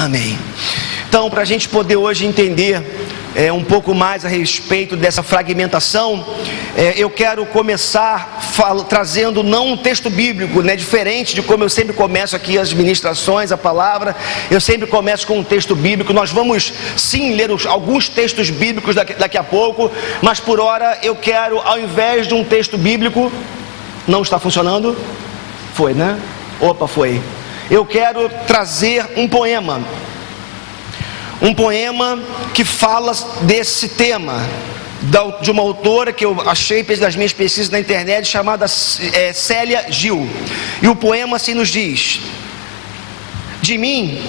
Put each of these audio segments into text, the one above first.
Amém. Então, para a gente poder hoje entender um pouco mais a respeito dessa fragmentação, eu quero começar trazendo não um texto bíblico, né, diferente de como eu sempre começo aqui as ministrações, a palavra, eu sempre começo com um texto bíblico. Nós vamos sim ler alguns textos bíblicos daqui a pouco, mas por hora eu quero, ao invés de um texto bíblico, não está funcionando? Foi, né? Opa, foi. Eu quero trazer um poema que fala desse tema, de uma autora que eu achei das minhas pesquisas na internet, chamada Célia Gil. E o poema assim nos diz: de mim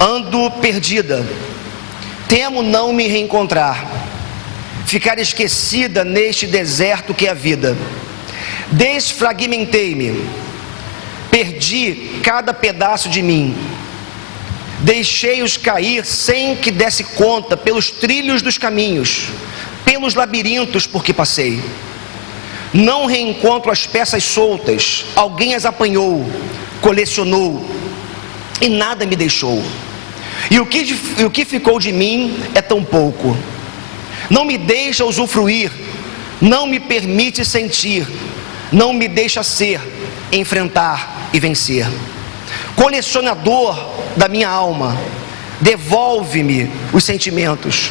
ando perdida, temo não me reencontrar, ficar esquecida neste deserto que é a vida. Desfragmentei-me, perdi cada pedaço de mim, deixei-os cair sem que desse conta, pelos trilhos dos caminhos, pelos labirintos por que passei. Não reencontro as peças soltas, alguém as apanhou, colecionou e nada me deixou. E o que ficou de mim é tão pouco. Não me deixa usufruir, não me permite sentir, não me deixa ser, enfrentar e vencer. Colecionador da minha alma, devolve-me os sentimentos,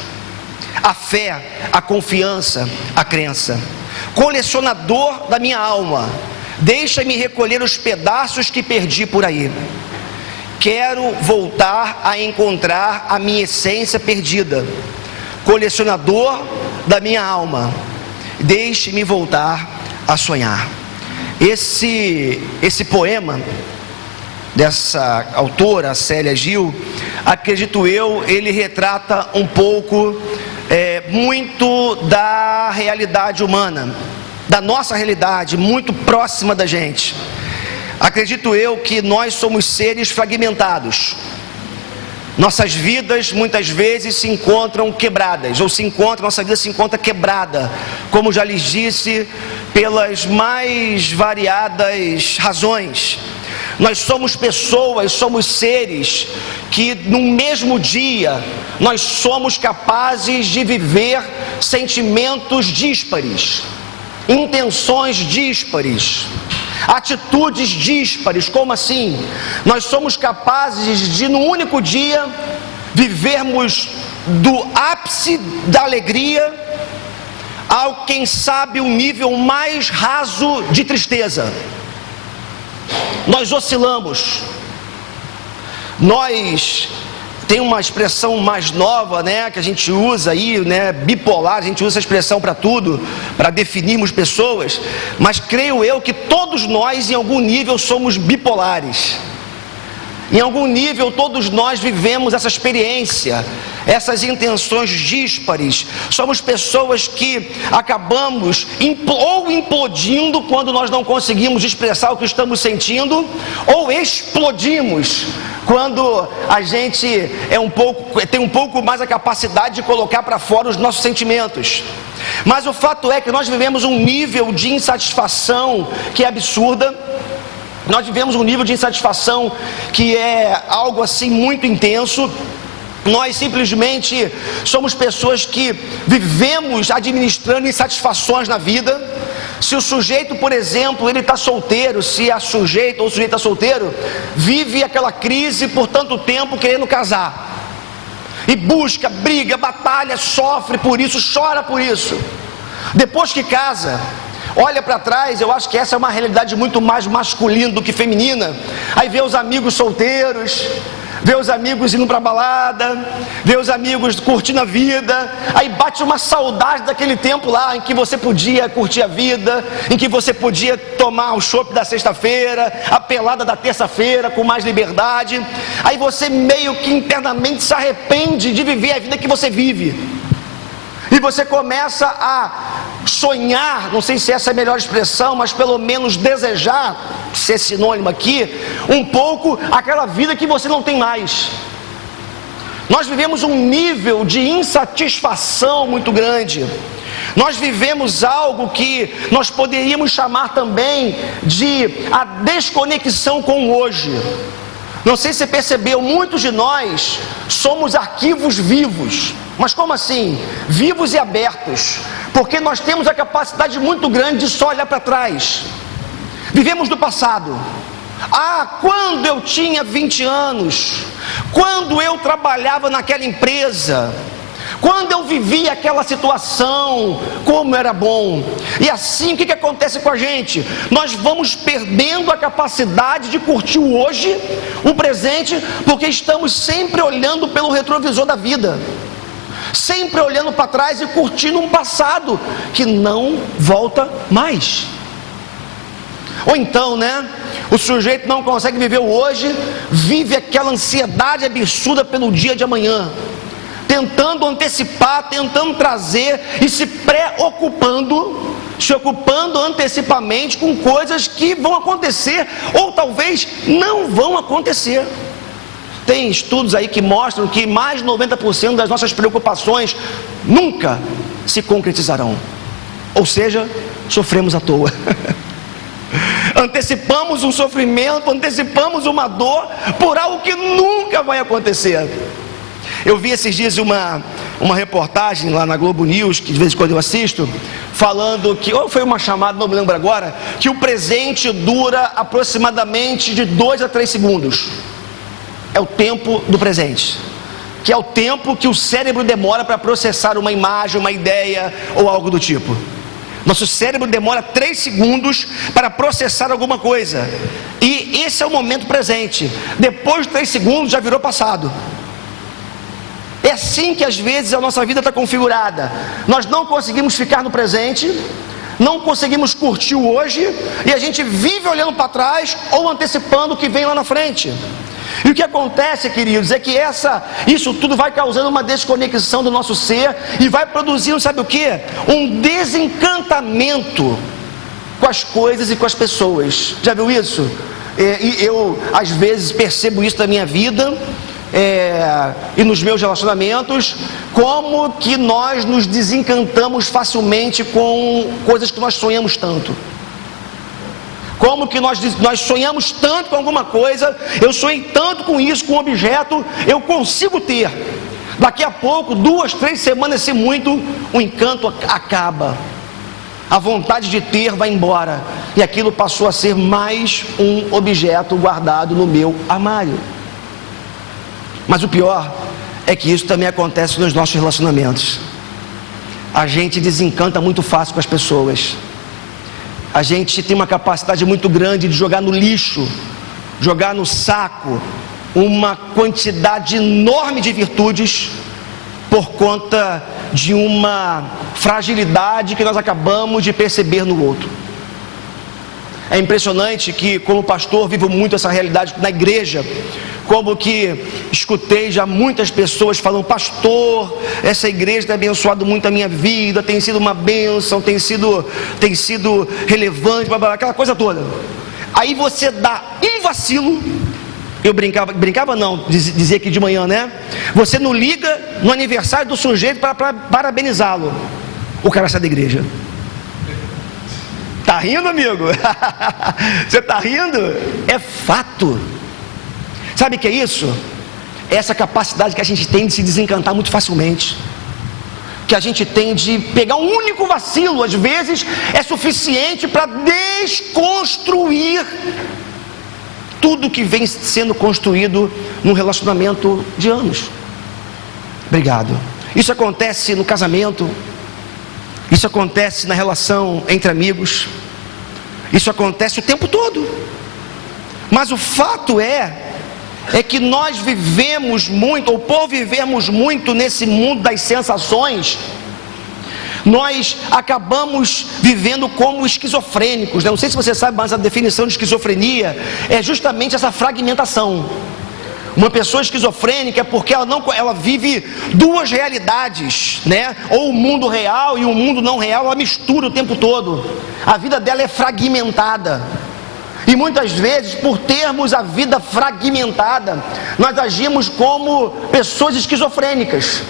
a fé, a confiança, a crença. Colecionador da minha alma, deixa-me recolher os pedaços que perdi por aí. Quero voltar a encontrar a minha essência perdida. Colecionador da minha alma, deixe-me voltar a sonhar. Esse poema dessa autora, Célia Gil, acredito eu, ele retrata um pouco, muito da realidade humana, da nossa realidade, muito próxima da gente. Acredito eu que nós somos seres fragmentados. Nossas vidas muitas vezes se encontram quebradas, nossa vida se encontra quebrada, como já lhes disse, pelas mais variadas razões. Nós somos pessoas, somos seres que no mesmo dia nós somos capazes de viver sentimentos díspares, intenções díspares, atitudes díspares. Como assim? Nós somos capazes de no único dia vivermos do ápice da alegria ao, quem sabe, um nível mais raso de tristeza. Nós oscilamos. Tem uma expressão mais nova, né, que a gente usa aí, né, bipolar. A gente usa essa expressão para tudo, para definirmos pessoas. Mas creio eu que todos nós, em algum nível, somos bipolares. Em algum nível, todos nós vivemos essa experiência, essas intenções díspares. Somos pessoas que acabamos ou implodindo quando nós não conseguimos expressar o que estamos sentindo, ou explodimos quando a gente tem um pouco mais a capacidade de colocar para fora os nossos sentimentos. Mas o fato é que nós vivemos um nível de insatisfação que é absurda. Nós vivemos um nível de insatisfação que é algo assim muito intenso. Nós simplesmente somos pessoas que vivemos administrando insatisfações na vida. Se o sujeito, por exemplo, ele está solteiro, se a sujeita ou o sujeito está solteiro, vive aquela crise por tanto tempo querendo casar, e busca, briga, batalha, sofre por isso, chora por isso. Depois que casa, olha para trás. Eu acho que essa é uma realidade muito mais masculina do que feminina. Aí vê os amigos solteiros, vê os amigos indo pra balada, vê os amigos curtindo a vida. Aí bate uma saudade daquele tempo lá em que você podia curtir a vida, em que você podia tomar o chopp da sexta-feira, a pelada da terça-feira com mais liberdade. Aí você meio que internamente se arrepende de viver a vida que você vive. E você começa a sonhar, não sei se essa é a melhor expressão, mas pelo menos desejar, ser sinônimo aqui, um pouco aquela vida que você não tem mais. Nós vivemos um nível de insatisfação muito grande. Nós vivemos algo que nós poderíamos chamar também de a desconexão com o hoje. Não sei se você percebeu, muitos de nós somos arquivos vivos. Mas como assim? Vivos e abertos. Porque nós temos a capacidade muito grande de só olhar para trás. Vivemos do passado. Quando eu tinha 20 anos, quando eu trabalhava naquela empresa, quando eu vivia aquela situação, como era bom. E assim, o que acontece com a gente? Nós vamos perdendo a capacidade de curtir o hoje, o presente, porque estamos sempre olhando pelo retrovisor da vida, sempre olhando para trás e curtindo um passado que não volta mais. Ou então, o sujeito não consegue viver o hoje, vive aquela ansiedade absurda pelo dia de amanhã, tentando antecipar, tentando trazer e se ocupando antecipadamente com coisas que vão acontecer ou talvez não vão acontecer. Tem estudos aí que mostram que mais de 90% das nossas preocupações nunca se concretizarão. Ou seja, sofremos à toa. Antecipamos um sofrimento, antecipamos uma dor por algo que nunca vai acontecer. Eu vi esses dias uma reportagem lá na Globo News, que de vez em quando eu assisto, falando que, ou foi uma chamada, não me lembro agora, que o presente dura aproximadamente de 2 a 3 segundos. É o tempo do presente, que é o tempo que o cérebro demora para processar uma imagem, uma ideia ou algo do tipo. Nosso cérebro demora 3 segundos para processar alguma coisa, e esse é o momento presente. Depois de 3 segundos já virou passado. É assim que às vezes a nossa vida está configurada. Nós não conseguimos ficar no presente, não conseguimos curtir o hoje, e a gente vive olhando para trás ou antecipando o que vem lá na frente. E o que acontece, queridos, é que isso tudo vai causando uma desconexão do nosso ser e vai produzindo, sabe o que? Um desencantamento com as coisas e com as pessoas. Já viu isso? E eu às vezes percebo isso na minha vida e nos meus relacionamentos, como que nós nos desencantamos facilmente com coisas que nós sonhamos tanto. Como que nós sonhamos tanto com alguma coisa, eu sonhei tanto com isso, com um objeto, eu consigo ter. Daqui a pouco, 2, 3 semanas, se muito, o encanto acaba. A vontade de ter vai embora. E aquilo passou a ser mais um objeto guardado no meu armário. Mas o pior é que isso também acontece nos nossos relacionamentos. A gente desencanta muito fácil com as pessoas. A gente tem uma capacidade muito grande de jogar no lixo, jogar no saco, uma quantidade enorme de virtudes por conta de uma fragilidade que nós acabamos de perceber no outro. É impressionante que, como pastor, vivo muito essa realidade na igreja, como que escutei já muitas pessoas falando: pastor, essa igreja tem abençoado muito a minha vida, tem sido uma bênção, tem sido relevante, blá, blá, aquela coisa toda. Aí você dá um vacilo, eu brincava não, dizia aqui de manhã, você não liga no aniversário do sujeito para parabenizá-lo, o cara sai da igreja. Tá rindo, amigo? Você tá rindo? É fato. Sabe o que é isso? É essa capacidade que a gente tem de se desencantar muito facilmente, que a gente tem de pegar um único vacilo, às vezes é suficiente para desconstruir tudo que vem sendo construído num relacionamento de anos. Obrigado. Isso acontece no casamento, isso acontece na relação entre amigos, isso acontece o tempo todo. Mas o fato é que nós vivemos muito, ou por vivermos muito nesse mundo das sensações, nós acabamos vivendo como esquizofrênicos. Não sei se você sabe, mas a definição de esquizofrenia é justamente essa fragmentação. Uma pessoa esquizofrênica é porque ela vive 2 realidades, ou o mundo real e o mundo não real, ela mistura o tempo todo. A vida dela é fragmentada. E muitas vezes, por termos a vida fragmentada, nós agimos como pessoas esquizofrênicas.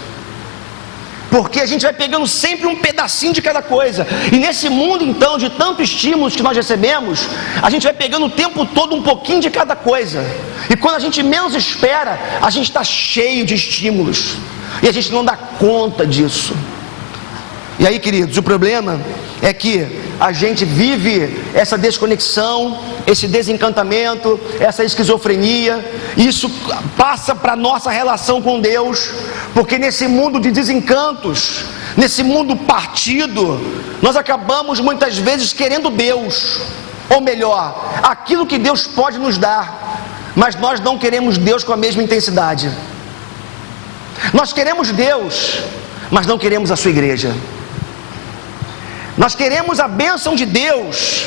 Porque a gente vai pegando sempre um pedacinho de cada coisa. E nesse mundo então de tantos estímulos que nós recebemos, a gente vai pegando o tempo todo um pouquinho de cada coisa. E quando a gente menos espera, a gente está cheio de estímulos. E a gente não dá conta disso. E aí, queridos, o problema é que a gente vive essa desconexão, esse desencantamento, essa esquizofrenia. E isso passa para a nossa relação com Deus. Porque nesse mundo de desencantos, nesse mundo partido, nós acabamos muitas vezes querendo Deus, ou melhor, aquilo que Deus pode nos dar, mas nós não queremos Deus com a mesma intensidade. Nós queremos Deus, mas não queremos a sua igreja. Nós queremos a bênção de Deus,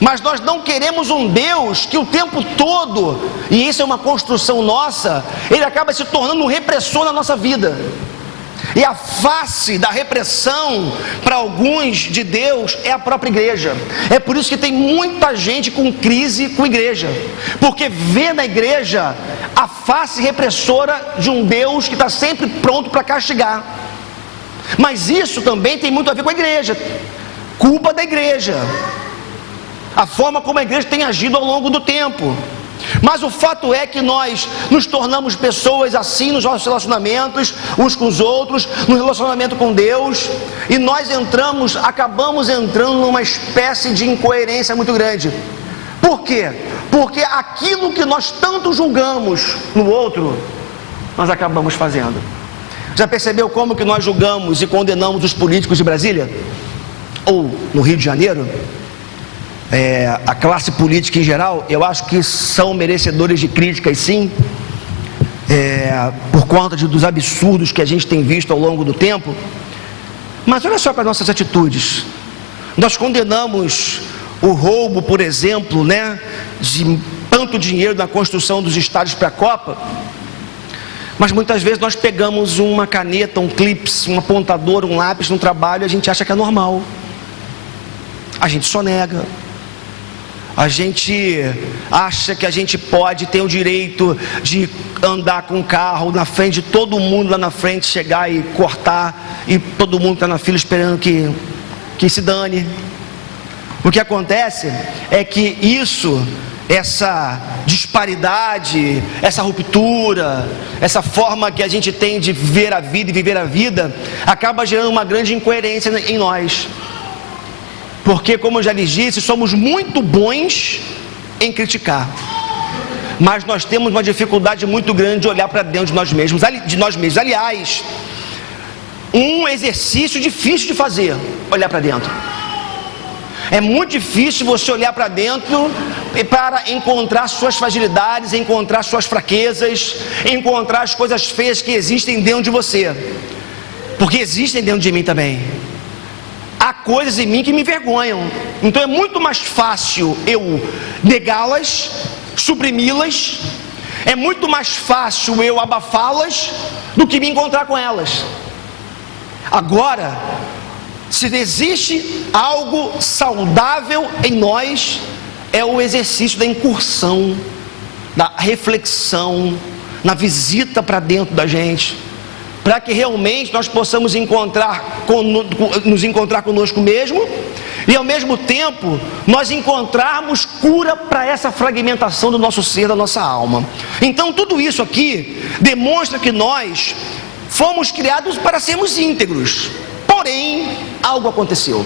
mas nós não queremos um Deus que o tempo todo, e isso é uma construção nossa, ele acaba se tornando um repressor na nossa vida. E a face da repressão para alguns de Deus é a própria igreja. É por isso que tem muita gente com crise com a igreja, porque vê na igreja a face repressora de um Deus que está sempre pronto para castigar. Mas isso também tem muito a ver com a igreja, culpa da igreja, a forma como a igreja tem agido ao longo do tempo. Mas o fato é que nós nos tornamos pessoas assim nos nossos relacionamentos uns com os outros, no relacionamento com Deus, e nós acabamos entrando numa espécie de incoerência muito grande. Por quê? Porque aquilo que nós tanto julgamos no outro, nós acabamos fazendo. Já percebeu como que nós julgamos e condenamos os políticos de Brasília? Ou no Rio de Janeiro? A classe política em geral, eu acho que são merecedores de críticas, sim, por conta dos absurdos que a gente tem visto ao longo do tempo. Mas olha só para as nossas atitudes. Nós condenamos o roubo, por exemplo, de tanto dinheiro na construção dos estádios para a Copa, mas muitas vezes nós pegamos uma caneta, um clips, um apontador, um lápis no trabalho e a gente acha que é normal. A gente só nega. A gente acha que a gente pode ter o direito de andar com o carro na frente de todo mundo lá na frente, chegar e cortar, e todo mundo está na fila esperando que se dane. O que acontece é que essa disparidade, essa ruptura, essa forma que a gente tem de ver a vida e viver a vida, acaba gerando uma grande incoerência em nós. Porque, como eu já lhes disse, somos muito bons em criticar, mas nós temos uma dificuldade muito grande de olhar para dentro de nós mesmos. Aliás, um exercício difícil de fazer, olhar para dentro. É muito difícil você olhar para dentro para encontrar suas fragilidades, encontrar suas fraquezas, encontrar as coisas feias que existem dentro de você, porque existem dentro de mim também. Há coisas em mim que me envergonham, então é muito mais fácil eu negá-las, suprimi-las, é muito mais fácil eu abafá-las do que me encontrar com elas. Agora, se existe algo saudável em nós, é o exercício da incursão, da reflexão, na visita para dentro da gente, para que realmente nós possamos nos encontrar conosco mesmo, e ao mesmo tempo nós encontrarmos cura para essa fragmentação do nosso ser, da nossa alma. Então tudo isso aqui demonstra que nós fomos criados para sermos íntegros, porém algo aconteceu.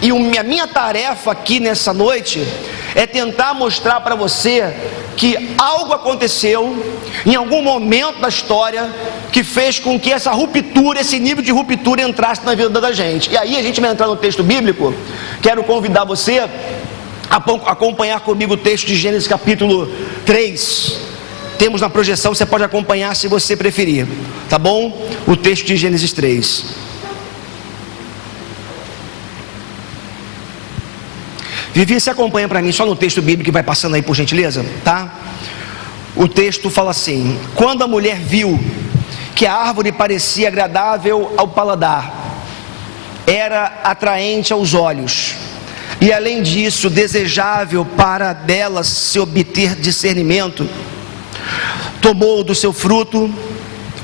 E a minha tarefa aqui nessa noite é tentar mostrar para você que algo aconteceu em algum momento da história que fez com que essa ruptura, esse nível de ruptura entrasse na vida da gente. E aí a gente vai entrar no texto bíblico. Quero convidar você a acompanhar comigo o texto de Gênesis capítulo 3. Temos na projeção, você pode acompanhar se você preferir, tá bom? O texto de Gênesis 3. Vivi, você acompanha para mim só no texto bíblico que vai passando aí, por gentileza, tá? O texto fala assim: quando a mulher viu que a árvore parecia agradável ao paladar, era atraente aos olhos, e além disso desejável para dela se obter discernimento, tomou do seu fruto,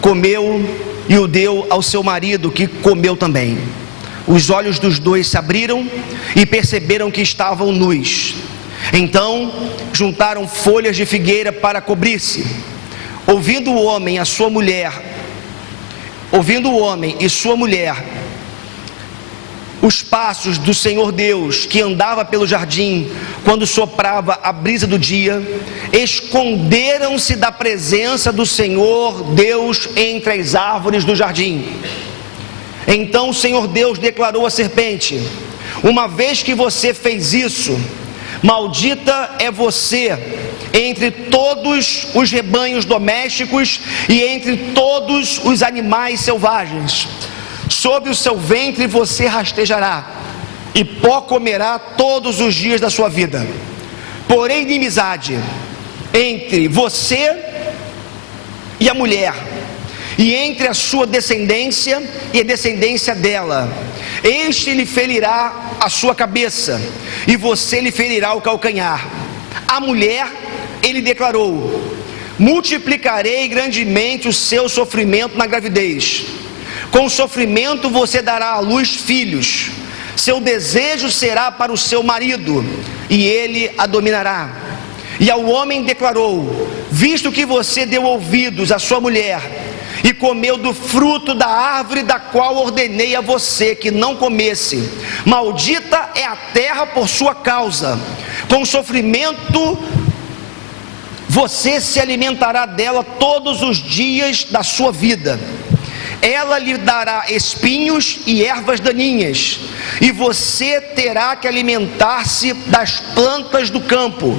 comeu e o deu ao seu marido, que comeu também. Os olhos dos dois se abriram e perceberam que estavam nus. Então juntaram folhas de figueira para cobrir-se. Ouvindo o homem e sua mulher os passos do Senhor Deus, que andava pelo jardim quando soprava a brisa do dia, esconderam-se da presença do Senhor Deus entre as árvores do jardim. Então o Senhor Deus declarou à serpente: uma vez que você fez isso, maldita é você entre todos os rebanhos domésticos e entre todos os animais selvagens. Sobre o seu ventre você rastejará, e pó comerá todos os dias da sua vida. Porém, inimizade entre você e a mulher, e entre a sua descendência e a descendência dela. Este lhe ferirá a sua cabeça, e você lhe ferirá o calcanhar. A mulher, ele declarou: multiplicarei grandemente o seu sofrimento na gravidez. Com sofrimento você dará à luz filhos. Seu desejo será para o seu marido, e ele a dominará. E ao homem declarou: visto que você deu ouvidos à sua mulher e comeu do fruto da árvore da qual ordenei a você que não comesse, maldita é a terra por sua causa. Com sofrimento você se alimentará dela todos os dias da sua vida. Ela lhe dará espinhos e ervas daninhas, e você terá que alimentar-se das plantas do campo.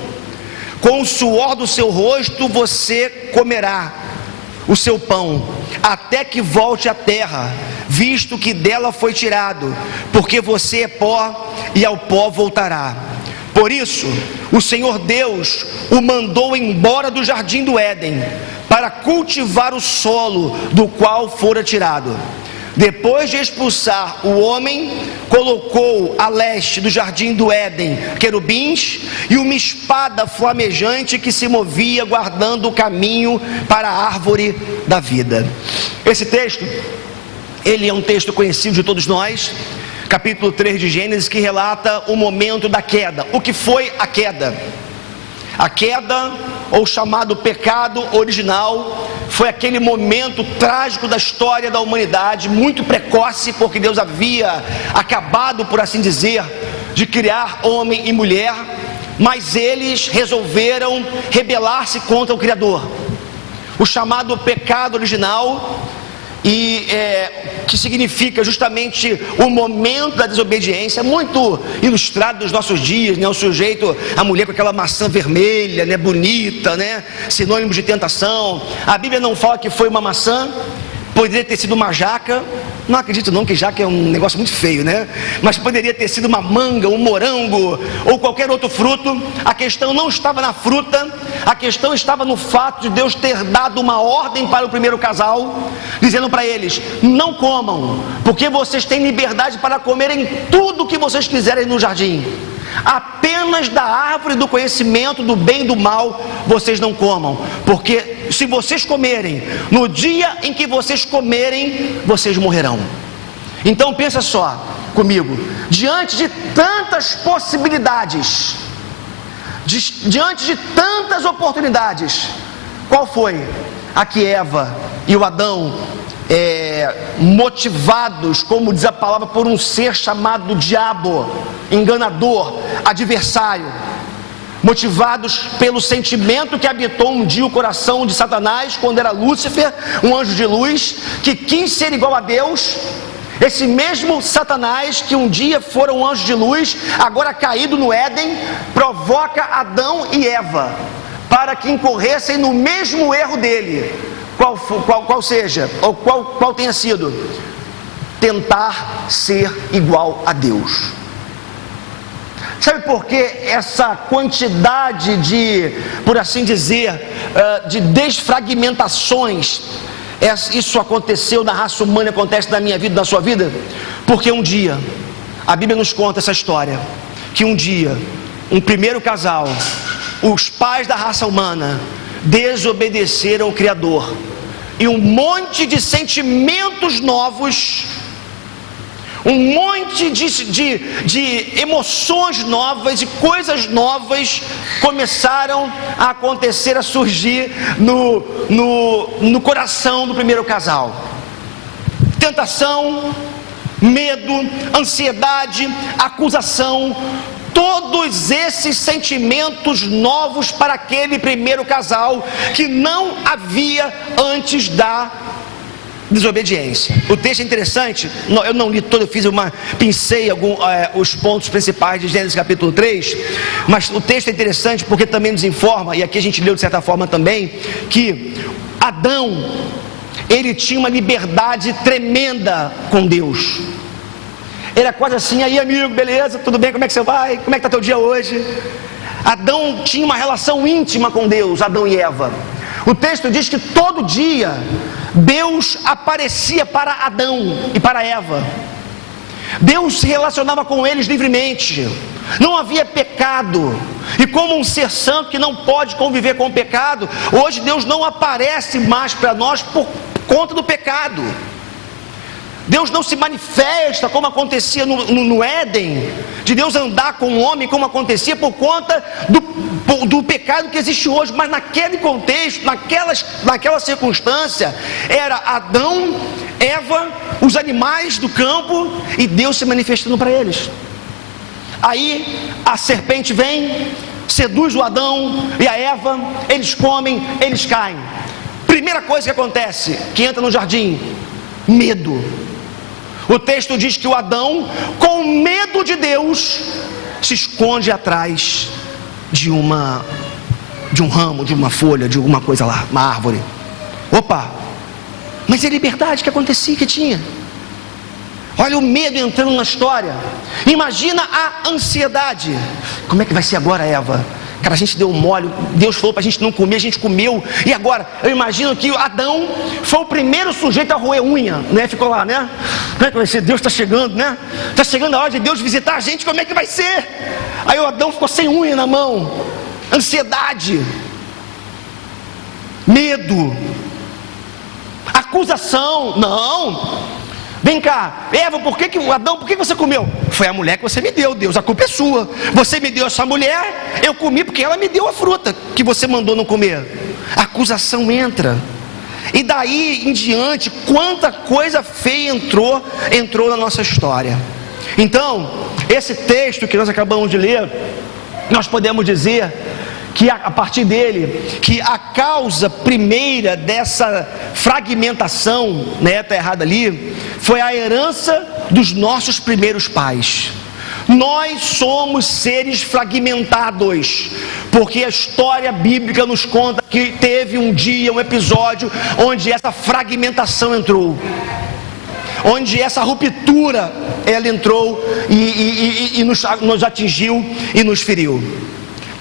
Com o suor do seu rosto você comerá o seu pão, até que volte à terra, visto que dela foi tirado, porque você é pó e ao pó voltará. Por isso, o Senhor Deus o mandou embora do jardim do Éden, para cultivar o solo do qual fora tirado. Depois de expulsar o homem, colocou a leste do jardim do Éden querubins e uma espada flamejante que se movia guardando o caminho para a árvore da vida. Esse texto, ele é um texto conhecido de todos nós, capítulo 3 de Gênesis, que relata o momento da queda. O que foi a queda? A queda, ou chamado pecado original, foi aquele momento trágico da história da humanidade, muito precoce, porque Deus havia acabado, por assim dizer, de criar homem e mulher, mas eles resolveram rebelar-se contra o Criador. O chamado pecado original, que significa justamente o momento da desobediência, muito ilustrado nos nossos dias, né? O sujeito, a mulher com aquela maçã vermelha, né? Bonita, né? Sinônimo de tentação. A Bíblia não fala que foi uma maçã, poderia ter sido uma jaca. Não acredito não, que jaca é um negócio muito feio, né? Mas poderia ter sido uma manga, um morango ou qualquer outro fruto. A questão não estava na fruta, a questão estava no fato de Deus ter dado uma ordem para o primeiro casal, dizendo para eles: não comam, porque vocês têm liberdade para comerem tudo o que vocês quiserem no jardim. Apenas da árvore do conhecimento do bem e do mal vocês não comam, porque se vocês comerem, no dia em que vocês comerem, vocês morrerão. Então pensa só comigo, diante de tantas possibilidades, diante de tantas oportunidades, qual foi a que Eva e o Adão, motivados, como diz a palavra, por um ser chamado diabo, enganador, adversário, motivados pelo sentimento que habitou um dia o coração de Satanás, quando era Lúcifer, um anjo de luz, que quis ser igual a Deus. Esse mesmo Satanás, que um dia fora um anjo de luz, agora caído no Éden, provoca Adão e Eva, para que incorressem no mesmo erro dele, qual tenha sido: tentar ser igual a Deus. Sabe por que essa quantidade de, por assim dizer, de desfragmentações, isso aconteceu na raça humana, acontece na minha vida, na sua vida? Porque um dia, a Bíblia nos conta essa história, que um dia, um primeiro casal, os pais da raça humana, desobedeceram o Criador, e um monte de sentimentos novos, um monte de emoções novas e coisas novas começaram a acontecer, a surgir no coração do primeiro casal. Tentação, medo, ansiedade, acusação, todos esses sentimentos novos para aquele primeiro casal que não havia antes da desobediência. O texto é interessante, eu não li todo, eu pensei os pontos principais de Gênesis capítulo 3, mas o texto é interessante porque também nos informa, e aqui a gente leu de certa forma também, que Adão, ele tinha uma liberdade tremenda com Deus. Era quase assim: aí amigo, beleza, tudo bem, como é que você vai? Como é que está teu dia hoje? Adão tinha uma relação íntima com Deus, Adão e Eva. O texto diz que todo dia Deus aparecia para Adão e para Eva. Deus se relacionava com eles livremente. Não havia pecado. E como um ser santo que não pode conviver com o pecado, hoje Deus não aparece mais para nós por conta do pecado. Deus não se manifesta como acontecia no Éden, de Deus andar com o homem como acontecia por conta do pecado que existe hoje. Mas naquele contexto, naquela circunstância, era Adão, Eva, os animais do campo e Deus se manifestando para eles. Aí a serpente vem, seduz o Adão e a Eva, eles comem, eles caem. Primeira coisa que acontece, que entra no jardim: medo. O texto diz que o Adão, com medo de Deus, se esconde atrás de um ramo, de uma folha, de alguma coisa lá, uma árvore. Opa! Mas é liberdade que acontecia, que tinha. Olha o medo entrando na história. Imagina a ansiedade. Como é que vai ser agora, Eva? Cara, a gente deu um mole, Deus falou para a gente não comer, a gente comeu. E agora, eu imagino que Adão foi o primeiro sujeito a roer unha, né? Ficou lá, né? Como é que vai ser? Deus está chegando, né? Está chegando a hora de Deus visitar a gente, como é que vai ser? Aí o Adão ficou sem unha na mão. Ansiedade, medo, acusação. Não. Vem cá, Eva, Adão, por que você comeu? Foi a mulher que você me deu, Deus, a culpa é sua. Você me deu essa mulher, eu comi porque ela me deu a fruta que você mandou não comer. A acusação entra. E daí em diante, quanta coisa feia entrou na nossa história. Então, esse texto que nós acabamos de ler, nós podemos dizer que a partir dele, que a causa primeira dessa fragmentação, né, tá errado ali, foi a herança dos nossos primeiros pais. Nós somos seres fragmentados, porque a história bíblica nos conta que teve um dia, um episódio, onde essa fragmentação entrou, onde essa ruptura, ela entrou e nos atingiu e nos feriu.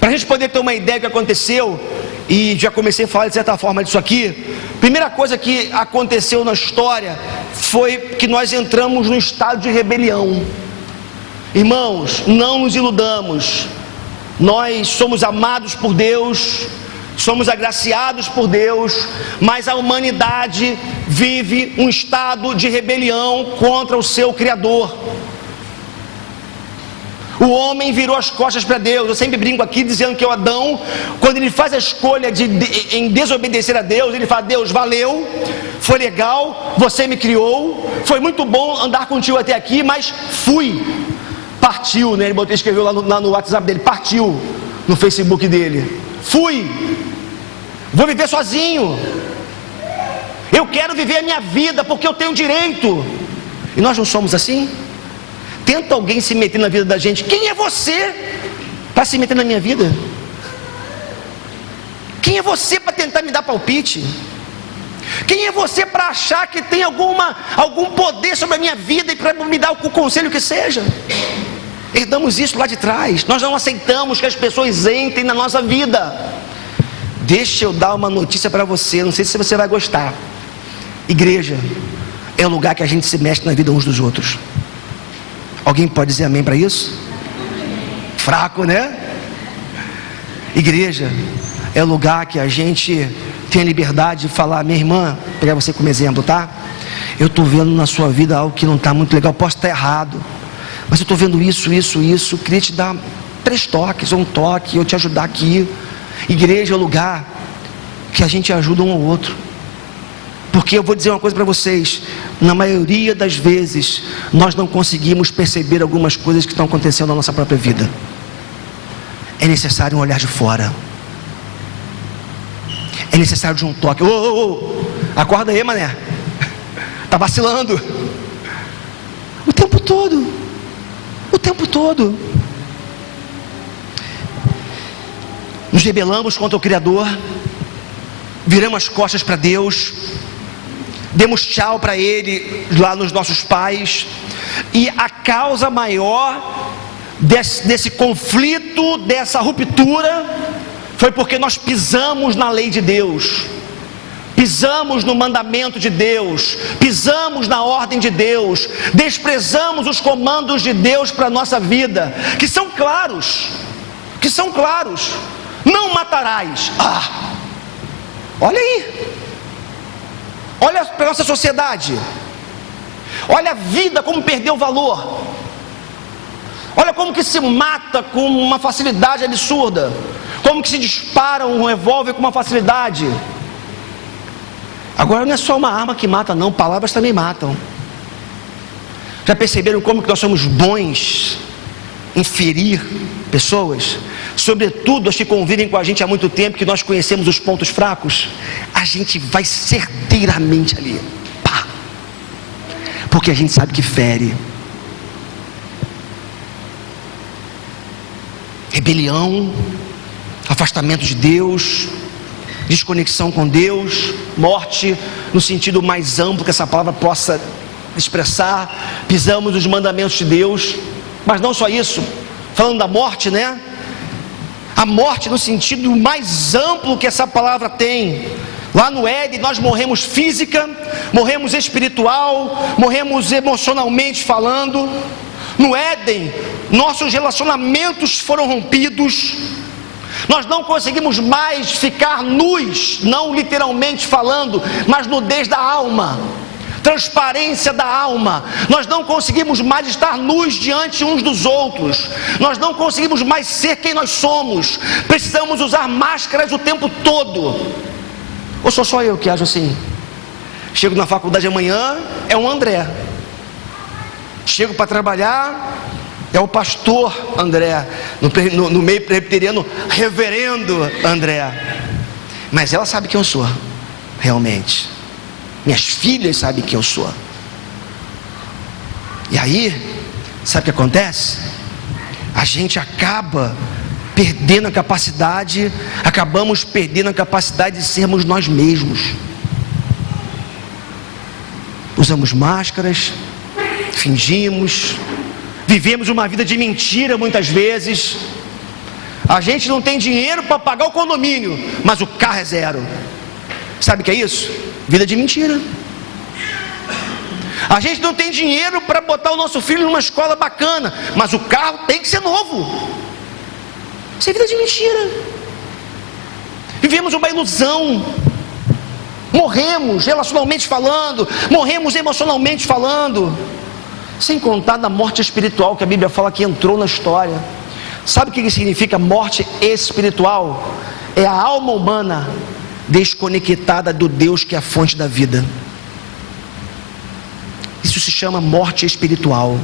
Para a gente poder ter uma ideia do que aconteceu, e já comecei a falar de certa forma disso aqui, primeira coisa que aconteceu na história foi que nós entramos num estado de rebelião. Irmãos, não nos iludamos, nós somos amados por Deus, somos agraciados por Deus, mas a humanidade vive um estado de rebelião contra o seu Criador. O homem virou as costas para Deus. Eu sempre brinco aqui dizendo que o Adão, quando ele faz a escolha em desobedecer a Deus, ele fala: Deus, valeu, foi legal, você me criou, foi muito bom andar contigo até aqui, mas fui. Partiu, né? Ele escreveu lá no WhatsApp dele, partiu no Facebook dele. Fui, vou viver sozinho, eu quero viver a minha vida porque eu tenho direito. E nós não somos assim? Tenta alguém se meter na vida da gente. Quem é você para se meter na minha vida? Quem é você para tentar me dar palpite? Quem é você para achar que tem algum poder sobre a minha vida e para me dar o conselho que seja? Herdamos isso lá de trás. Nós não aceitamos que as pessoas entrem na nossa vida. Deixa eu dar uma notícia para você, não sei se você vai gostar. Igreja é o lugar que a gente se mexe na vida uns dos outros. Alguém pode dizer amém para isso? Fraco, né? Igreja é o lugar que a gente tem a liberdade de falar: minha irmã, pegar você como exemplo, tá? Eu estou vendo na sua vida algo que não está muito legal, posso estar errado, mas eu estou vendo isso, queria te dar 3 toques, ou um toque, eu te ajudar aqui. Igreja é o lugar que a gente ajuda um ao outro, porque eu vou dizer uma coisa para vocês, na maioria das vezes, nós não conseguimos perceber algumas coisas que estão acontecendo na nossa própria vida. É necessário um olhar de fora, é necessário de um toque. Acorda aí, mané, está vacilando, o tempo todo, nos rebelamos contra o Criador, viramos as costas para Deus, demos tchau para Ele lá nos nossos pais, e a causa maior desse conflito, dessa ruptura, foi porque nós pisamos na lei de Deus, pisamos no mandamento de Deus, pisamos na ordem de Deus, desprezamos os comandos de Deus para a nossa vida, que são claros, não matarás. Olha aí, olha para a nossa sociedade, olha a vida como perdeu valor, olha como que se mata com uma facilidade absurda, como que se dispara um revólver com uma facilidade. Agora não é só uma arma que mata não, palavras também matam. Já perceberam como que nós somos bons em ferir pessoas? Sobretudo as que convivem com a gente há muito tempo, que nós conhecemos os pontos fracos, a gente vai certeiramente ali, pá, porque a gente sabe que fere. Rebelião, afastamento de Deus, desconexão com Deus, morte no sentido mais amplo que essa palavra possa expressar. Pisamos nos mandamentos de Deus, mas não só isso, falando da morte, né? A morte no sentido mais amplo que essa palavra tem. Lá no Éden nós morremos física, morremos espiritual, morremos emocionalmente falando. No Éden nossos relacionamentos foram rompidos, nós não conseguimos mais ficar nus, não literalmente falando, mas nudez da alma, transparência da alma. Nós não conseguimos mais estar nus diante uns dos outros, nós não conseguimos mais ser quem nós somos, precisamos usar máscaras o tempo todo. Ou sou só eu que acho assim? Chego na faculdade amanhã, é um André, chego para trabalhar, é o pastor André, no meio presbiteriano, reverendo André. Mas ela sabe quem eu sou, realmente. Minhas filhas sabem quem eu sou. E aí, sabe o que acontece? A gente acaba perdendo a capacidade, acabamos perdendo a capacidade de sermos nós mesmos. Usamos máscaras, fingimos, vivemos uma vida de mentira muitas vezes. A gente não tem dinheiro para pagar o condomínio, mas o carro é 0. Sabe o que é isso? Vida de mentira. A gente não tem dinheiro para botar o nosso filho numa escola bacana, mas o carro tem que ser novo. Isso é vida de mentira. Vivemos uma ilusão. Morremos relacionalmente falando, morremos emocionalmente falando, sem contar da morte espiritual que a Bíblia fala que entrou na história. Sabe o que significa morte espiritual? É a alma humana desconectada do Deus que é a fonte da vida. Isso se chama morte espiritual.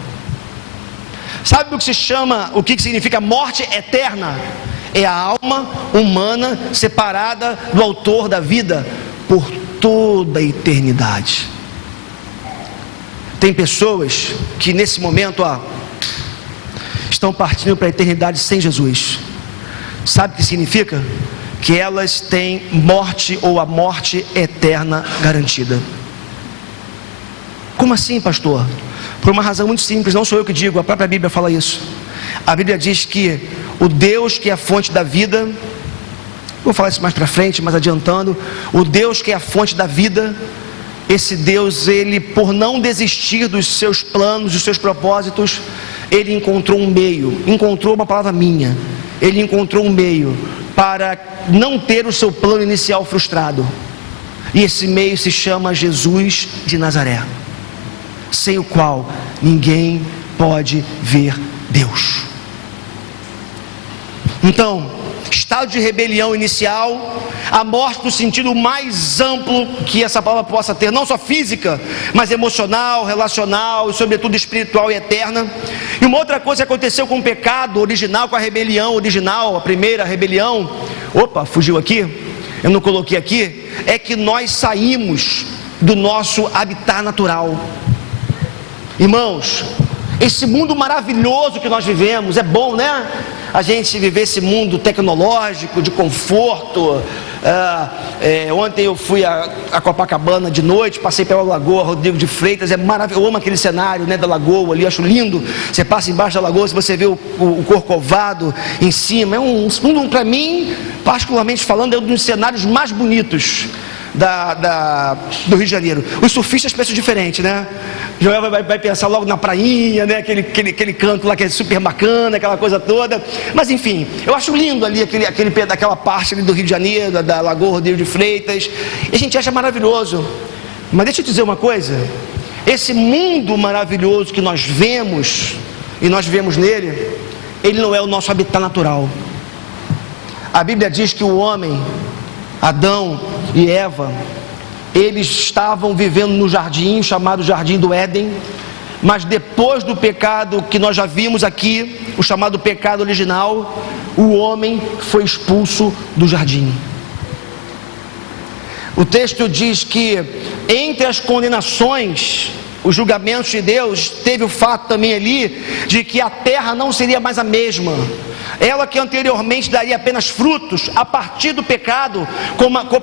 Sabe o que significa morte eterna? É a alma humana separada do autor da vida por toda a eternidade. Tem pessoas que nesse momento estão partindo para a eternidade sem Jesus. Sabe o que significa? Que elas têm morte ou a morte eterna garantida. Como assim, pastor? Por uma razão muito simples, não sou eu que digo, a própria Bíblia fala isso. A Bíblia diz que o Deus que é a fonte da vida, vou falar isso mais para frente, mas adiantando, o Deus que é a fonte da vida, esse Deus, ele, por não desistir dos seus planos, dos seus propósitos, ele encontrou um meio, encontrou uma palavra minha, ele encontrou um meio para não ter o seu plano inicial frustrado. E esse meio se chama Jesus de Nazaré, sem o qual ninguém pode ver Deus. Então, estado de rebelião inicial, a morte no sentido mais amplo que essa palavra possa ter, não só física, mas emocional, relacional e sobretudo espiritual e eterna. E uma outra coisa que aconteceu com o pecado original, com a rebelião original, a primeira rebelião, fugiu aqui, eu não coloquei aqui, é que nós saímos do nosso habitat natural. Irmãos, esse mundo maravilhoso que nós vivemos, é bom, né? A gente viver esse mundo tecnológico, de conforto. Ontem eu fui a Copacabana de noite, passei pela Lagoa Rodrigo de Freitas, é maravilhoso, eu amo aquele cenário, né, da lagoa ali, acho lindo. Você passa embaixo da lagoa, você vê o Corcovado em cima, é um para mim, particularmente falando, é um dos cenários mais bonitos do Rio de Janeiro. Os surfistas pensam diferente, né? Joel vai pensar logo na prainha, né? Aquele canto lá que é super bacana, aquela coisa toda. Mas enfim, eu acho lindo ali aquela parte ali do Rio de Janeiro, da Lagoa Rodrigo de Freitas, e a gente acha maravilhoso. Mas deixa eu te dizer uma coisa: esse mundo maravilhoso que nós vemos, e nós vivemos nele, ele não é o nosso habitat natural. A Bíblia diz que o homem, Adão e Eva, eles estavam vivendo no jardim chamado Jardim do Éden, mas depois do pecado que nós já vimos aqui, o chamado pecado original, o homem foi expulso do jardim. O texto diz que entre as condenações, os julgamentos de Deus, teve o fato também ali de que a terra não seria mais a mesma. Ela que anteriormente daria apenas frutos, a partir do pecado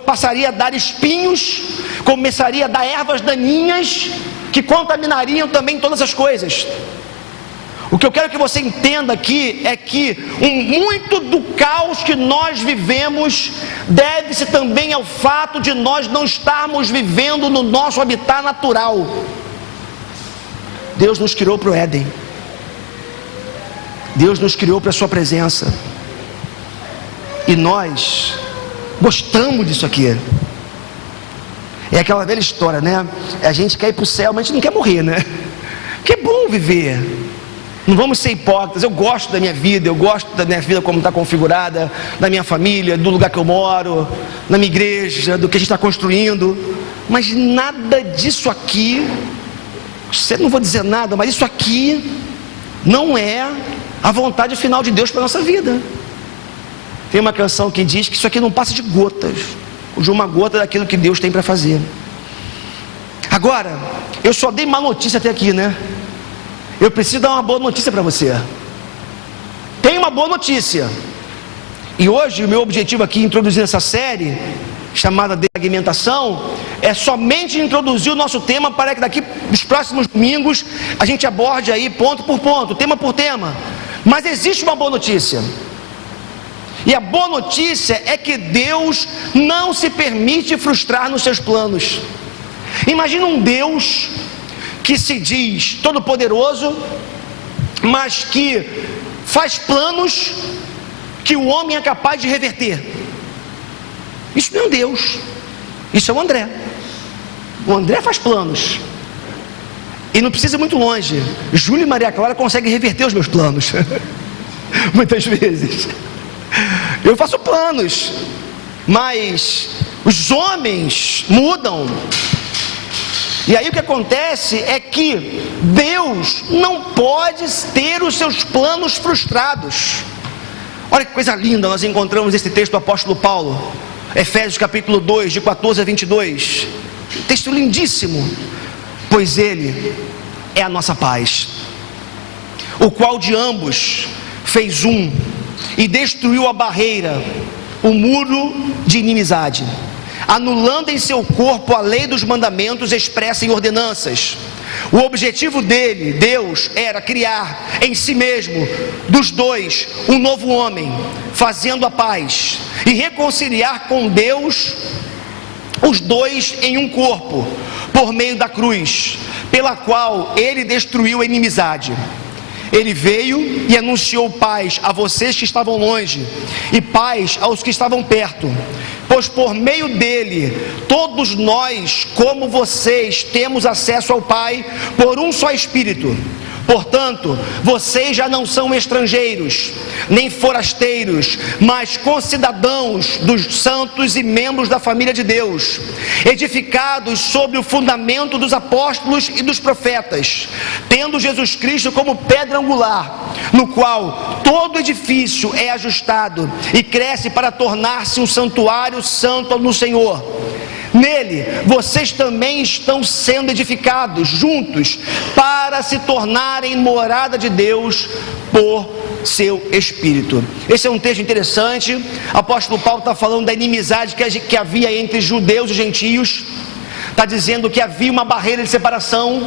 passaria a dar espinhos, começaria a dar ervas daninhas que contaminariam também todas as coisas. O que eu quero que você entenda aqui é que muito do caos que nós vivemos deve-se também ao fato de nós não estarmos vivendo no nosso habitat natural. Deus nos criou para o Éden. Deus nos criou para a sua presença. E nós gostamos disso aqui. É aquela velha história, né? A gente quer ir para o céu, mas a gente não quer morrer, né? Porque é bom viver. Não vamos ser hipócritas. Eu gosto da minha vida, eu gosto da minha vida como está configurada, da minha família, do lugar que eu moro, na minha igreja, do que a gente está construindo. Mas nada disso aqui, não vou dizer nada, mas isso aqui não é a vontade final de Deus para a nossa vida. Tem uma canção que diz que isso aqui não passa de gotas, de uma gota daquilo que Deus tem para fazer. Agora, eu só dei má notícia até aqui, né? Eu preciso dar uma boa notícia para você. Tem uma boa notícia. E hoje o meu objetivo aqui, introduzindo essa série chamada Desfragmentação, é somente introduzir o nosso tema para que daqui nos próximos domingos a gente aborde aí ponto por ponto, tema por tema. Mas existe uma boa notícia. E a boa notícia é que Deus não se permite frustrar nos seus planos. Imagina um Deus que se diz todo-poderoso, mas que faz planos que o homem é capaz de reverter. Isso não é um Deus, isso é o André. O André faz planos, e não precisa ir muito longe. Júlio e Maria Clara conseguem reverter os meus planos. Muitas vezes eu faço planos, mas os homens mudam. E aí o que acontece é que Deus não pode ter os seus planos frustrados. Olha que coisa linda, nós encontramos esse texto do apóstolo Paulo, Efésios capítulo 2, de 14 a 22. Um texto lindíssimo. Pois Ele é a nossa paz, o qual de ambos fez um, e destruiu a barreira, o muro de inimizade, anulando em seu corpo a lei dos mandamentos expressa em ordenanças. O objetivo dele, Deus, era criar em si mesmo, dos dois, um novo homem, fazendo a paz, e reconciliar com Deus os dois em um corpo, por meio da cruz, pela qual ele destruiu a inimizade. Ele veio e anunciou paz a vocês que estavam longe e paz aos que estavam perto, pois por meio dele, todos nós, como vocês, temos acesso ao Pai por um só Espírito. Portanto, vocês já não são estrangeiros, nem forasteiros, mas concidadãos dos santos e membros da família de Deus, edificados sobre o fundamento dos apóstolos e dos profetas, tendo Jesus Cristo como pedra angular, no qual todo edifício é ajustado e cresce para tornar-se um santuário santo no Senhor. Nele, vocês também estão sendo edificados juntos para se tornarem morada de Deus por seu Espírito. Esse é um texto interessante. O apóstolo Paulo está falando da inimizade que havia entre judeus e gentios. Está dizendo que havia uma barreira de separação.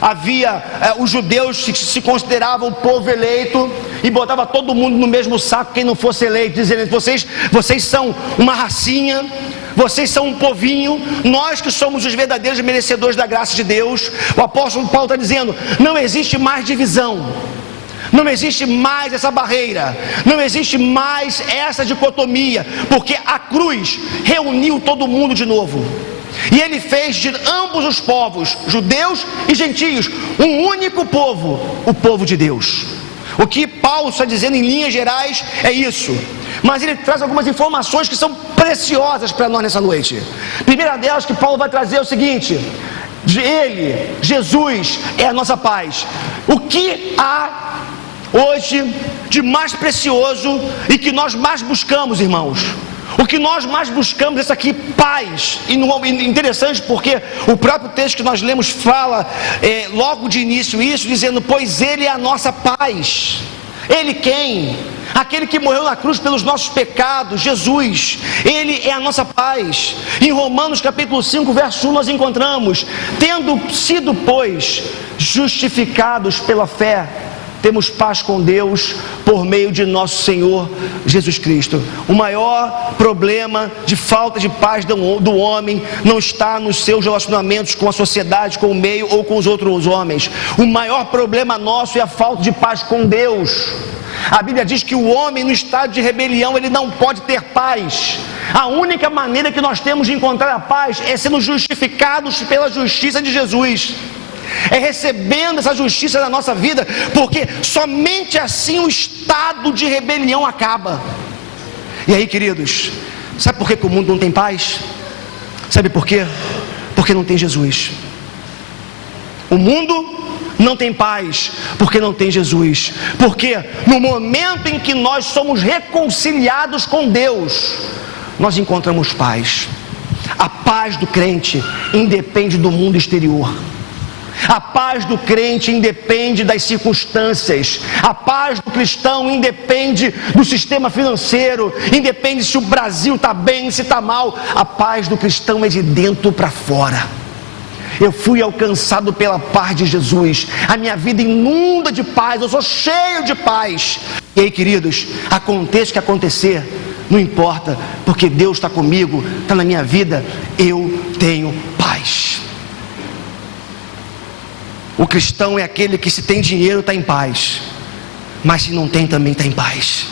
Havia os judeus que se consideravam o povo eleito e botava todo mundo no mesmo saco quem não fosse eleito, dizendo: vocês são uma racinha, vocês são um povinho, nós que somos os verdadeiros merecedores da graça de Deus. O apóstolo Paulo está dizendo: não existe mais divisão, não existe mais essa barreira, não existe mais essa dicotomia, porque a cruz reuniu todo mundo de novo. E ele fez de ambos os povos, judeus e gentios, um único povo, o povo de Deus. O que Paulo está dizendo em linhas gerais é isso. Mas ele traz algumas informações que são preciosas para nós nessa noite. A primeira delas que Paulo vai trazer é o seguinte: ele, Jesus, é a nossa paz. O que há hoje de mais precioso e que nós mais buscamos, irmãos? O que nós mais buscamos é isso aqui, paz. E interessante porque o próprio texto que nós lemos fala logo de início isso, dizendo: pois ele é a nossa paz. Ele quem? Aquele que morreu na cruz pelos nossos pecados, Jesus. Ele é a nossa paz. Em Romanos capítulo 5, verso 1 nós encontramos: tendo sido, pois, justificados pela fé, temos paz com Deus por meio de nosso Senhor Jesus Cristo. O maior problema de falta de paz do homem não está nos seus relacionamentos com a sociedade, com o meio ou com os outros homens. O maior problema nosso é a falta de paz com Deus. A Bíblia diz que o homem no estado de rebelião, ele não pode ter paz. A única maneira que nós temos de encontrar a paz é sendo justificados pela justiça de Jesus, é recebendo essa justiça na nossa vida, porque somente assim o estado de rebelião acaba. E aí, queridos, sabe por que o mundo não tem paz? Sabe por quê? Porque não tem Jesus. O mundo não tem paz porque não tem Jesus. Porque no momento em que nós somos reconciliados com Deus, nós encontramos paz. A paz do crente independe do mundo exterior. A paz do crente independe das circunstâncias. A paz do cristão independe do sistema financeiro, independe se o Brasil está bem, se está mal. A paz do cristão é de dentro para fora. Eu fui alcançado pela paz de Jesus. A minha vida inunda de paz, eu sou cheio de paz. E aí, queridos, aconteça o que acontecer, não importa, porque Deus está comigo, está na minha vida, eu tenho paz. O cristão é aquele que, se tem dinheiro, está em paz, mas se não tem, também está em paz.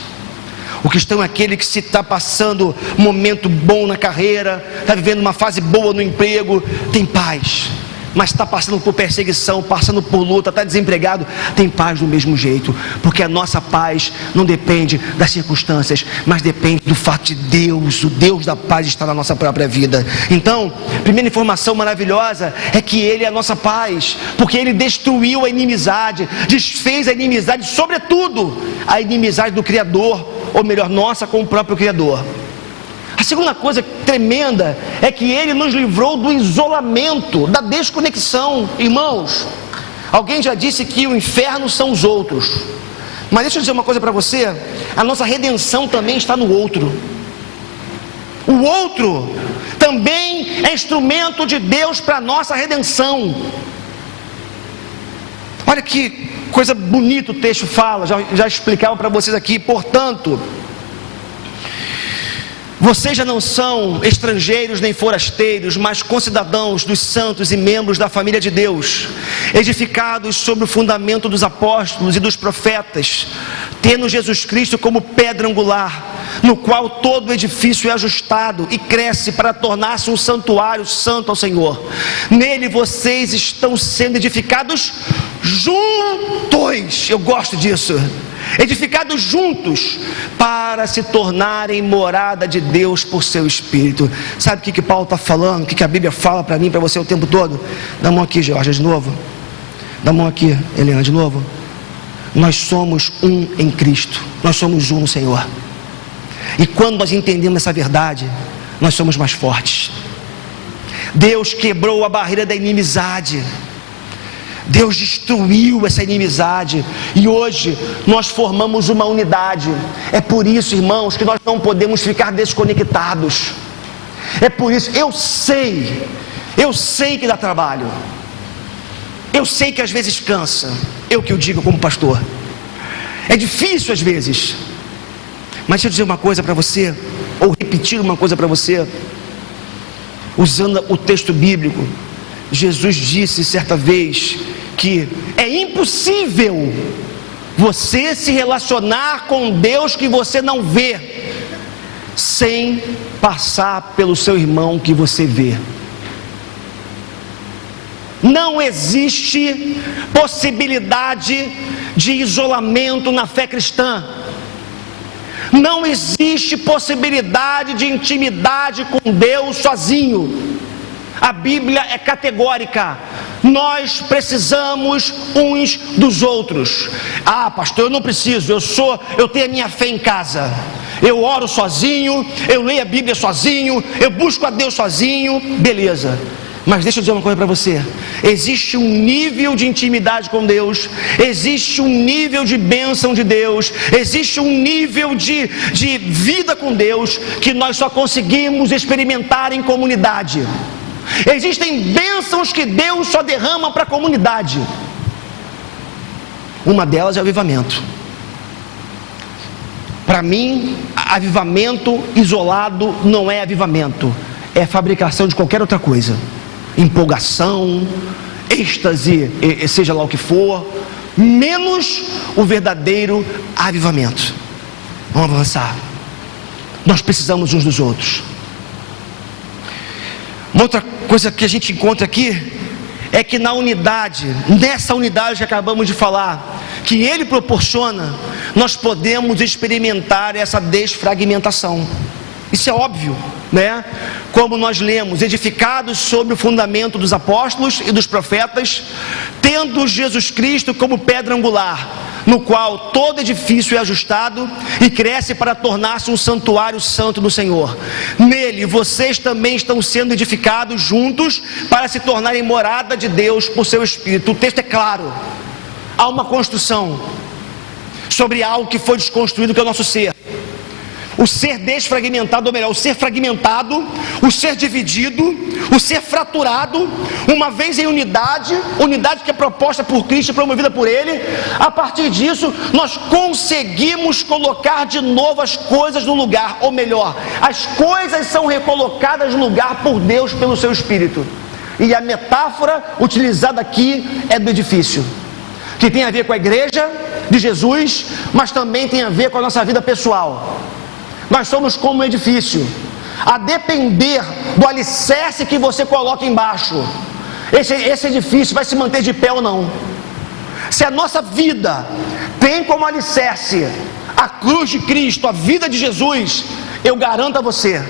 O cristão é aquele que, se está passando um momento bom na carreira, está vivendo uma fase boa no emprego, tem paz. Mas está passando por perseguição, passando por luta, está desempregado, tem paz do mesmo jeito. Porque a nossa paz não depende das circunstâncias, mas depende do fato de Deus, o Deus da paz, estar na nossa própria vida. Então, a primeira informação maravilhosa é que Ele é a nossa paz, porque Ele destruiu a inimizade, desfez a inimizade, sobretudo a inimizade do Criador, ou melhor, nossa com o próprio Criador. A segunda coisa tremenda é que Ele nos livrou do isolamento, da desconexão. Irmãos, alguém já disse que o inferno são os outros, mas deixa eu dizer uma coisa para você: a nossa redenção também está no outro. O outro também é instrumento de Deus para a nossa redenção. Olha que coisa bonita o texto fala, já explicava para vocês aqui. Portanto, Vocês já não são estrangeiros nem forasteiros, mas concidadãos dos santos e membros da família de Deus, edificados sobre o fundamento dos apóstolos e dos profetas, tendo Jesus Cristo como pedra angular, no qual todo o edifício é ajustado e cresce para tornar-se um santuário santo ao Senhor. Nele vocês estão sendo edificados juntos. Eu gosto disso. Edificados juntos para se tornarem morada de Deus por seu Espírito. Sabe o que Paulo está falando? O que a Bíblia fala para mim, para você o tempo todo? Dá a mão aqui, Georgia, de novo. Dá a mão aqui, Helena, de novo. Nós somos um em Cristo. Nós somos um no Senhor. E quando nós entendemos essa verdade, nós somos mais fortes. Deus quebrou a barreira da inimizade. Deus destruiu essa inimizade e hoje nós formamos uma unidade. É por isso, irmãos, que nós não podemos ficar desconectados. É por isso, eu sei que dá trabalho, eu sei que às vezes cansa, eu que o digo como pastor, é difícil às vezes, mas deixa eu dizer uma coisa para você, ou repetir uma coisa para você, usando o texto bíblico. Jesus disse certa vez que é impossível você se relacionar com Deus que você não vê, sem passar pelo seu irmão que você vê. Não existe possibilidade de isolamento na fé cristã. Não existe possibilidade de intimidade com Deus sozinho. A Bíblia é categórica. Nós precisamos uns dos outros. Ah, pastor, eu não preciso. Eu tenho a minha fé em casa. Eu oro sozinho, eu leio a Bíblia sozinho, eu busco a Deus sozinho. Beleza. Mas deixa eu dizer uma coisa para você. Existe um nível de intimidade com Deus, existe um nível de bênção de Deus, existe um nível de vida com Deus que nós só conseguimos experimentar em comunidade. Existem bênçãos que Deus só derrama para a comunidade. Uma delas é o avivamento. Para mim, avivamento isolado não é avivamento, é fabricação de qualquer outra coisa. Empolgação, êxtase, seja lá o que for, menos o verdadeiro avivamento. Vamos avançar. Nós precisamos uns dos outros. Uma outra coisa que a gente encontra aqui é que nessa unidade que acabamos de falar, que Ele proporciona, nós podemos experimentar essa desfragmentação. Isso é óbvio, né? Como nós lemos, edificados sobre o fundamento dos apóstolos e dos profetas, tendo Jesus Cristo como pedra angular, no qual todo edifício é ajustado e cresce para tornar-se um santuário santo do Senhor. Nele vocês também estão sendo edificados juntos para se tornarem morada de Deus por seu Espírito. O texto é claro. Há uma construção sobre algo que foi desconstruído, que é o nosso ser. O ser desfragmentado, ou melhor, o ser fragmentado, o ser dividido, o ser fraturado, uma vez em unidade que é proposta por Cristo e promovida por Ele. A partir disso, nós conseguimos colocar de novo as coisas no lugar, ou melhor, as coisas são recolocadas no lugar por Deus, pelo seu Espírito. E a metáfora utilizada aqui é do edifício, que tem a ver com a igreja de Jesus, mas também tem a ver com a nossa vida pessoal. Nós somos como um edifício, a depender do alicerce que você coloca embaixo, esse edifício vai se manter de pé ou não. Se a nossa vida tem como alicerce a cruz de Cristo, a vida de Jesus, eu garanto a você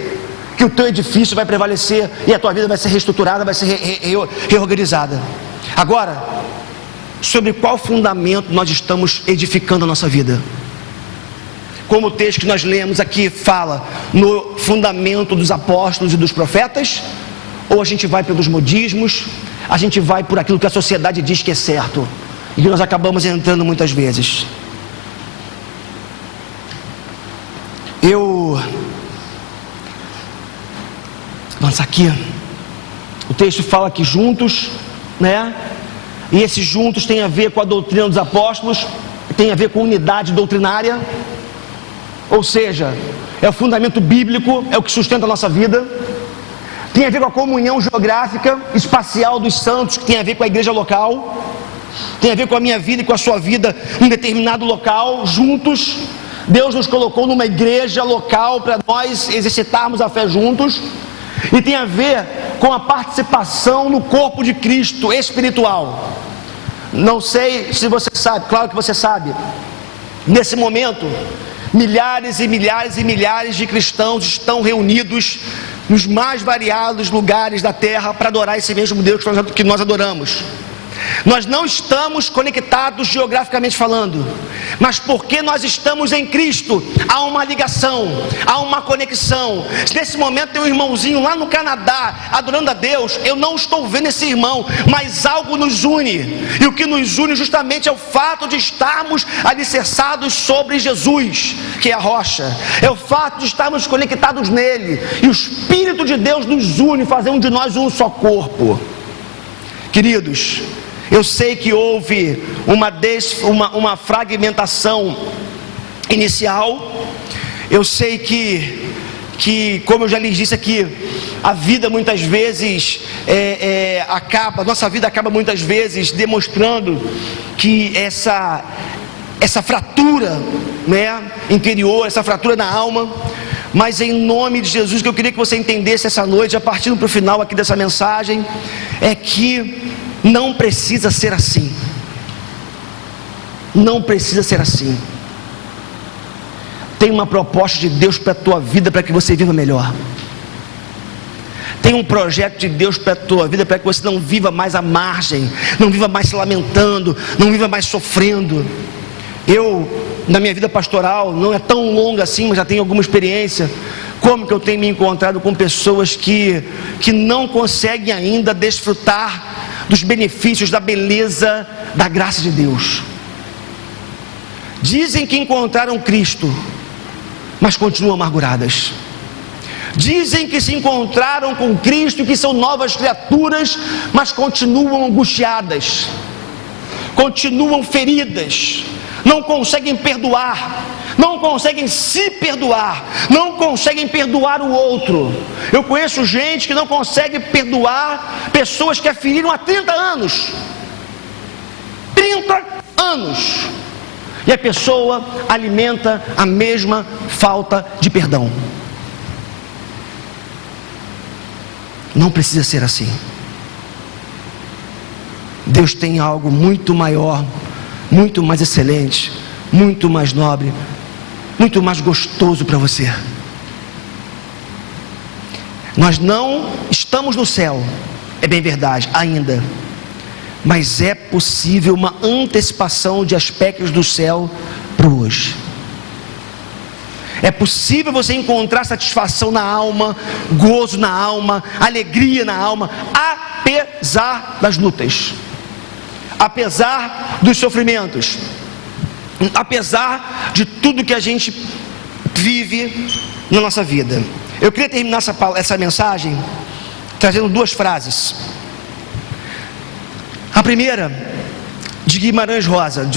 que o teu edifício vai prevalecer e a tua vida vai ser reestruturada, vai ser reorganizada. Agora, sobre qual fundamento nós estamos edificando a nossa vida? Como o texto que nós lemos aqui fala, no fundamento dos apóstolos e dos profetas, ou a gente vai pelos modismos, a gente vai por aquilo que a sociedade diz que é certo, e que nós acabamos entrando muitas vezes. Vamos aqui, o texto fala que juntos, né? E esses juntos tem a ver com a doutrina dos apóstolos, tem a ver com unidade doutrinária. Ou seja, é o fundamento bíblico, é o que sustenta a nossa vida. Tem a ver com a comunhão geográfica, espacial dos santos, que tem a ver com a igreja local. Tem a ver com a minha vida e com a sua vida em um determinado local, juntos. Deus nos colocou numa igreja local para nós exercitarmos a fé juntos. E tem a ver com a participação no corpo de Cristo espiritual. Não sei se você sabe, claro que você sabe. Nesse momento, milhares e milhares e milhares de cristãos estão reunidos nos mais variados lugares da terra para adorar esse mesmo Deus que nós adoramos. Nós não estamos conectados geograficamente falando, mas porque nós estamos em Cristo, há uma ligação, há uma conexão. Se nesse momento tem um irmãozinho lá no Canadá adorando a Deus, eu não estou vendo esse irmão, mas algo nos une, e o que nos une justamente é o fato de estarmos alicerçados sobre Jesus, que é a rocha, é o fato de estarmos conectados nele, e o Espírito de Deus nos une, fazendo de nós um só corpo. Queridos, eu sei que houve uma fragmentação inicial. Eu sei que, como eu já lhes disse aqui, a vida muitas vezes nossa vida acaba muitas vezes demonstrando que essa fratura, né, interior, essa fratura na alma. Mas em nome de Jesus, que eu queria que você entendesse essa noite, a partir para o final aqui dessa mensagem, é que não precisa ser assim. Não precisa ser assim. Tem uma proposta de Deus para a tua vida, para que você viva melhor. Tem um projeto de Deus para a tua vida, para que você não viva mais à margem, não viva mais se lamentando, não viva mais sofrendo. Na minha vida pastoral, não é tão longa assim, mas já tenho alguma experiência. Como que eu tenho me encontrado com pessoas que não conseguem ainda desfrutar dos benefícios, da beleza, da graça de Deus. Dizem que encontraram Cristo, mas continuam amarguradas. Dizem que se encontraram com Cristo e que são novas criaturas, mas continuam angustiadas, continuam feridas, não conseguem perdoar, não conseguem se perdoar, não conseguem perdoar o outro. Eu conheço gente que não consegue perdoar pessoas que a feriram há 30 anos. 30 anos. E a pessoa alimenta a mesma falta de perdão. Não precisa ser assim. Deus tem algo muito maior, muito mais excelente, muito mais nobre, muito mais gostoso para você. Nós não estamos no céu, é bem verdade, ainda, mas é possível uma antecipação de aspectos do céu para hoje. É possível você encontrar satisfação na alma, gozo na alma, alegria na alma, apesar das lutas, apesar dos sofrimentos, apesar de tudo que a gente vive na nossa vida. Eu queria terminar essa mensagem trazendo duas frases. A primeira, de Guimarães Rosa,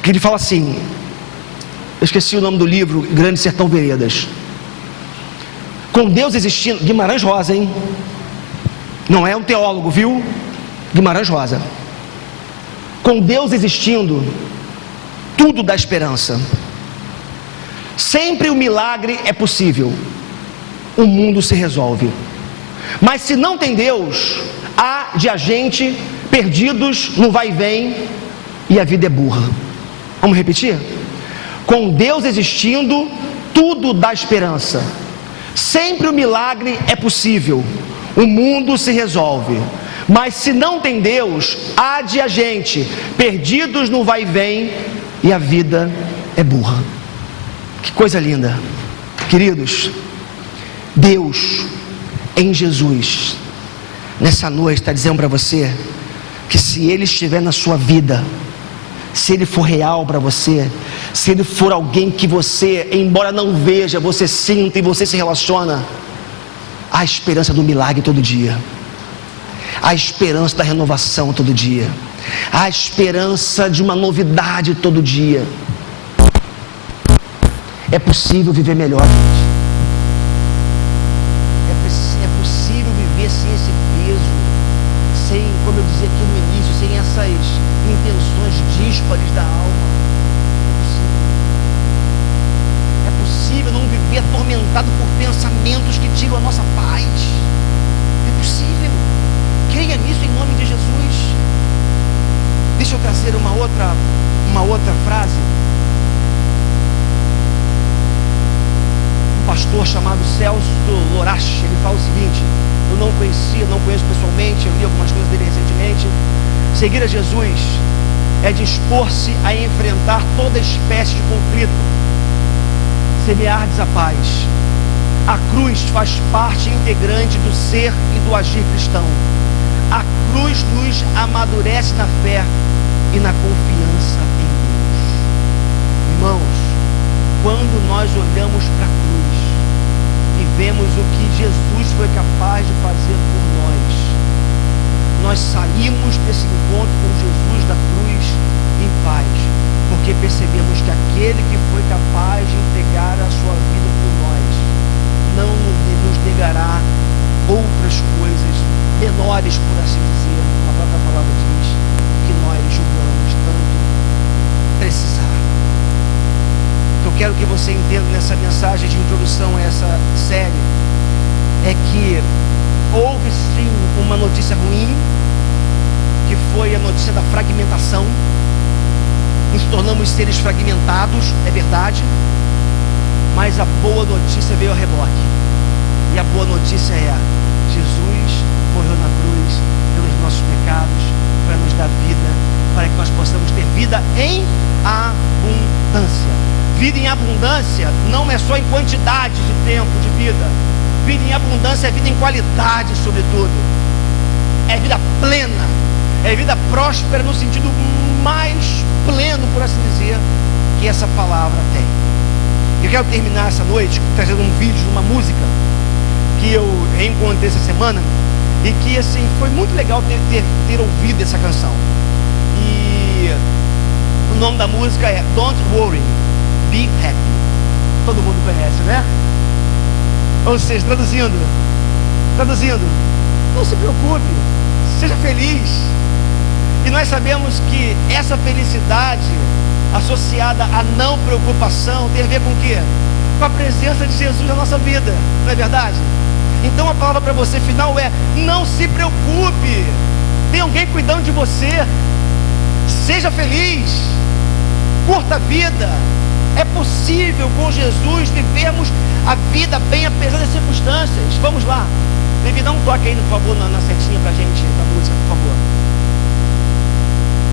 que ele fala assim, eu esqueci o nome do livro, Grande Sertão Veredas. Com Deus existindo, Guimarães Rosa, hein? Não é um teólogo, viu? Guimarães Rosa. Com Deus existindo, tudo dá esperança. Sempre o milagre é possível. O mundo se resolve. Mas se não tem Deus, há de a gente perdidos no vai e vem e a vida é burra. Vamos repetir? Com Deus existindo, tudo dá esperança. Sempre o milagre é possível. O mundo se resolve. Mas se não tem Deus, há de a gente perdidos no vai e vem e a vida é burra. Que coisa linda. Queridos, Deus em Jesus nessa noite está dizendo para você que se Ele estiver na sua vida, se Ele for real para você, se Ele for alguém que você, embora não veja, você sinta e você se relaciona, há esperança do milagre todo dia, há esperança da renovação todo dia, há esperança de uma novidade todo dia. É possível viver melhor, gente. É possível viver sem esse peso, sem, como eu dizia aqui no início, sem essas intenções díspares da alma. É possível não viver atormentado por pensamentos que tiram a nossa paz. É possível. Creia nisso em nome de Jesus. Deixa eu trazer uma outra frase. Um pastor chamado Celso Lorache, ele fala o seguinte: eu não conheço pessoalmente, eu li algumas coisas dele recentemente. Seguir a Jesus é dispor-se a enfrentar toda espécie de conflito, semear-lhes a paz. A cruz faz parte integrante do ser e do agir cristão. A cruz nos amadurece na fé e na confiança em Deus. Irmãos, quando nós olhamos para a cruz e vemos o que Jesus foi capaz de fazer por nós saímos desse encontro com Jesus da cruz em paz, porque percebemos que aquele que foi capaz de entregar a sua vida por nós não nos negará outras coisas menores, por assim dizer. A própria palavra diz que nós julgamos tanto precisar. O que eu quero que você entenda nessa mensagem de introdução a essa série é que houve sim uma notícia ruim, que foi a notícia da fragmentação. Nos tornamos seres fragmentados, é verdade, mas a boa notícia veio a reboque. E a boa notícia é: Jesus morreu na cruz pelos nossos pecados, para nos dar vida, para que nós possamos ter vida em abundância. Vida em abundância não é só em quantidade de tempo de vida. Vida em abundância é vida em qualidade, sobretudo. É vida plena, é vida próspera no sentido mais pleno, por assim dizer, que essa palavra tem. Eu quero terminar essa noite trazendo um vídeo de uma música que eu reencontrei essa semana e que, assim, foi muito legal ter ouvido essa canção. E o nome da música é Don't Worry, Be Happy. Todo mundo conhece, né? Ou seja, traduzindo, não se preocupe, seja feliz. E nós sabemos que essa felicidade associada à não preocupação tem a ver com o quê? Com a presença de Jesus na nossa vida, não é verdade? Então a palavra para você final é: não se preocupe, tem alguém cuidando de você, seja feliz, curta a vida. É possível com Jesus vivermos a vida bem apesar das circunstâncias. Vamos lá, David, dá um toque aí, por favor, na setinha pra gente da música, por favor.